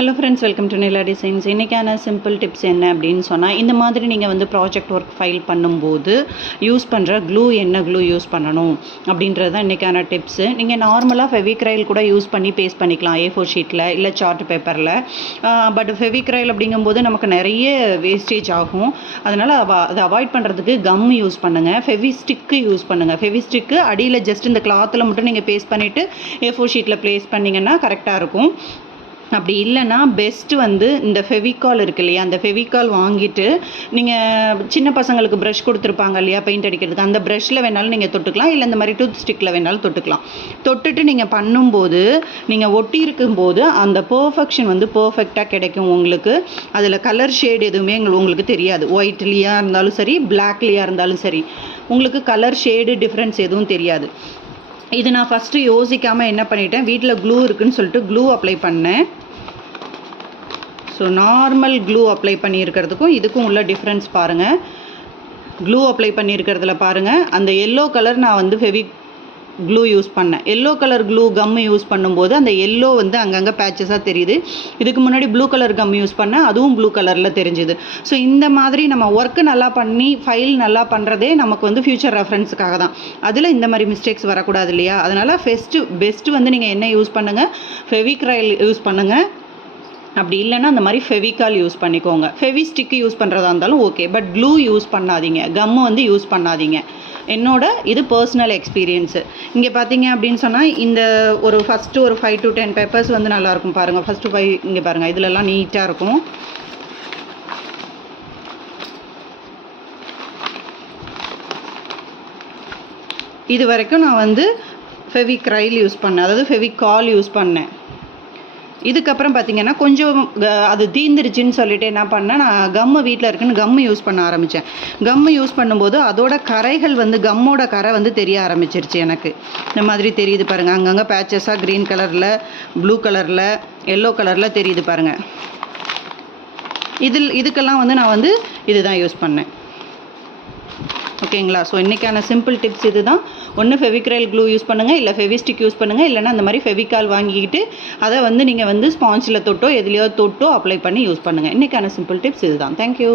Hello friends, welcome to Nila designs. இன்றைக்கான simple tips என்ன அப்படின்னு சொன்னால், இந்த மாதிரி நீங்கள் வந்து ப்ராஜெக்ட் ஒர்க் ஃபைல் பண்ணும்போது யூஸ் பண்ணுற க்ளூ என்ன க்ளூ யூஸ் பண்ணணும் அப்படின்றது தான் இன்றைக்கான டிப்ஸு. நீங்கள் நார்மலாக ஃபெவிக்ரைல் கூட யூஸ் பண்ணி பேஸ்ட் பண்ணிக்கலாம் A4 ஷீட்டில் இல்லை சார்ட் பேப்பரில். பட் ஃபெவிக்ரைல் அப்படிங்கும்போது நமக்கு நிறைய வேஸ்டேஜ் ஆகும். அதனால் அதை அவாய்ட் பண்ணுறதுக்கு கம் யூஸ் பண்ணுங்கள், ஃபெவிஸ்டிக்கு யூஸ் பண்ணுங்கள். ஃபெவிஸ்டிக்கு அடியில் ஜஸ்ட் இந்த கிளாத்தில் மட்டும் நீங்கள் பேஸ்ட் பண்ணிவிட்டு A4 ஷீட்டில் ப்ளேஸ் பண்ணிங்கன்னா கரெக்டாக இருக்கும். அப்படி இல்லைன்னா பெஸ்ட்டு வந்து இந்த ஃபெவிகால் இருக்கு இல்லையா, அந்த ஃபெவிகால் வாங்கிட்டு நீங்கள் சின்ன பசங்களுக்கு ப்ரஷ் கொடுத்துருப்பாங்க இல்லையா பெயிண்ட் அடிக்கிறதுக்கு, அந்த ப்ரஷ்ஷில் வேணாலும் நீங்கள் தொட்டுக்கலாம், இல்லை இந்த மாதிரி டூத் ஸ்டிக்கில் வேணாலும் தொட்டுக்கலாம். தொட்டுட்டு நீங்கள் பண்ணும்போது நீங்கள் ஒட்டி இருக்கும்போது அந்த பர்ஃபெக்ஷன் வந்து பர்ஃபெக்டாக கிடைக்கும் உங்களுக்கு. அதில் கலர் ஷேட் எதுவுமே உங்களுக்கு தெரியாது. ஒயிட்லேயாக இருந்தாலும் சரி, பிளாக்லேயாக இருந்தாலும் சரி, உங்களுக்கு கலர் ஷேடு டிஃப்ரென்ஸ் எதுவும் தெரியாது. இது நான் ஃபஸ்ட்டு யோசிக்காமல் என்ன பண்ணிட்டேன், வீட்டில் க்ளூ இருக்குதுன்னு சொல்லிட்டு க்ளூ அப்ளை பண்ணேன். ஸோ நார்மல் க்ளூ அப்ளை பண்ணியிருக்கிறதுக்கும் இதுக்கும் உள்ள டிஃப்ரென்ஸ் பாருங்கள். க்ளூ அப்ளை பண்ணியிருக்கிறதுல பாருங்கள், அந்த எல்லோ கலர் நான் வந்து க்ளூ யூஸ் பண்ணேன். Yellow colour glue gum use பண்ணும்போது அந்த எல்லோ வந்து அங்கங்கே பேச்சஸாக தெரியுது. இதுக்கு முன்னாடி ப்ளூ கலர் கம் யூஸ் பண்ணேன், அதுவும் ப்ளூ கலரில் தெரிஞ்சுது. ஸோ இந்த மாதிரி நம்ம ஒர்க்கு நல்லா பண்ணி ஃபைல் நல்லா பண்ணுறதே நமக்கு வந்து ஃப்யூச்சர் ரெஃபரன்ஸுக்காக தான். அதில் இந்த மாதிரி மிஸ்டேக்ஸ் வரக்கூடாது இல்லையா? அதனால் பெஸ்ட்டு வந்து நீங்கள் என்ன யூஸ் பண்ணுங்கள், ஃபெவிக்ரைல் யூஸ் பண்ணுங்கள். அப்படி இல்லைன்னா அந்த மாதிரி ஃபெவிகால் யூஸ் பண்ணிக்கோங்க. ஃபெவிஸ்டிக்கு யூஸ் பண்ணுறதா இருந்தாலும் ஓகே, பட் க்ளூ யூஸ் பண்ணாதீங்க, கம்மு வந்து யூஸ் பண்ணாதீங்க. என்னோட இது பர்சனல் எக்ஸ்பீரியன்ஸு. இங்கே பார்த்தீங்க அப்படின்னு சொன்னால் இந்த ஃபஸ்ட்டு ஒரு 5 to 10 பேப்பர்ஸ் வந்து நல்லாயிருக்கும் பாருங்கள். ஃபஸ்ட்டு 5 இங்கே பாருங்கள், இதிலெல்லாம் நீட்டாக இருக்கும். இது வரைக்கும் நான் வந்து ஃபெவிக்ரைல் யூஸ் பண்ணேன், அதாவது ஃபெவிகால் யூஸ் பண்ணேன். இதுக்கப்புறம் பார்த்திங்கன்னா கொஞ்சம் அது தீந்துருச்சுன்னு சொல்லிட்டு என்ன பண்ணேன், நான் கம்மு வீட்டில் இருக்குன்னு கம்மு யூஸ் பண்ண ஆரம்பித்தேன். கம்மு யூஸ் பண்ணும்போது அதோட கரைகள் வந்து கம்மோட கரை வந்து தெரிய ஆரம்பிச்சிருச்சு எனக்கு. இந்த மாதிரி தெரியுது பாருங்கள், அங்கங்கே பேச்சஸாக க்ரீன் கலரில், ப்ளூ கலரில், எல்லோ கலரில் தெரியுது பாருங்கள். இதுக்கெல்லாம் வந்து நான் வந்து இதுதான் யூஸ் பண்ணேன். ஓகேங்களா? ஸோ இன்றைக்கான சிம்பிள் டிப்ஸ் இது தான். ஒன்று ஃபெவிக்ரைல் க்ளூ யூஸ் பண்ணுங்கள், இல்லை ஃபெவிஸ்டிக் யூஸ் பண்ணுங்கள், இல்லைனா அந்த மாதிரி ஃபெவிகால் வாங்கிக்கிட்டு அதை வந்து நீங்கள் வந்து ஸ்பாஞ்சில் தொட்டோ எதுலையோ தொட்டோ அப்ளை பண்ணி யூஸ் பண்ணுங்கள். இன்றைக்கான சிம்பிள் டிப்ஸ் இது தான். தேங்க்யூ.